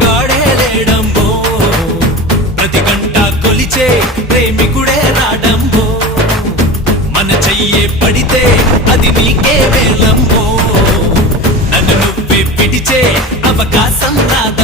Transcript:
మగాడే లేడమ్మో ప్రతి గంట కొలిచే ప్రేమికుడే రాడమ్మో మన చెయ్యే పడితే అది నీకే వేలమ్మో నన్ను నువ్వే పిడిచే అవకాశం రాదు